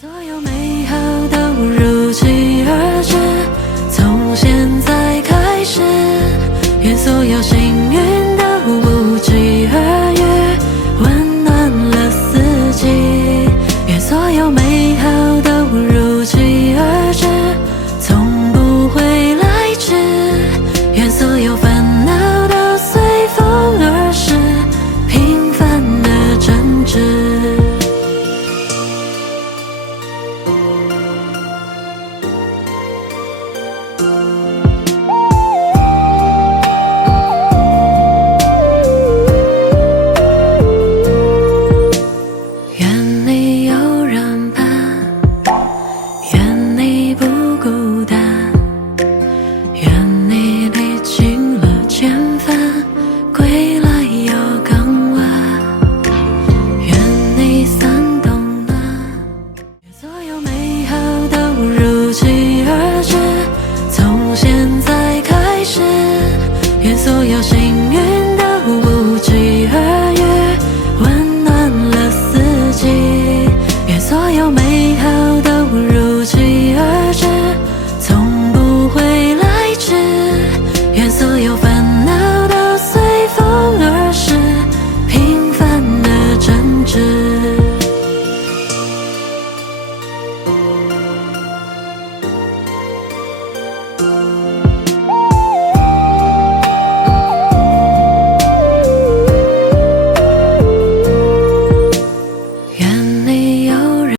所有美好都如期而至，从现在开始，愿所有幸运都不期而遇，温暖了四季。愿所有美好都如期而至，从不会来迟。愿所有烦恼都随风而逝，平凡的真挚。所有幸运都不期而遇，温暖了四季。愿所有美好都如期而至，从不会来迟。愿所有烦恼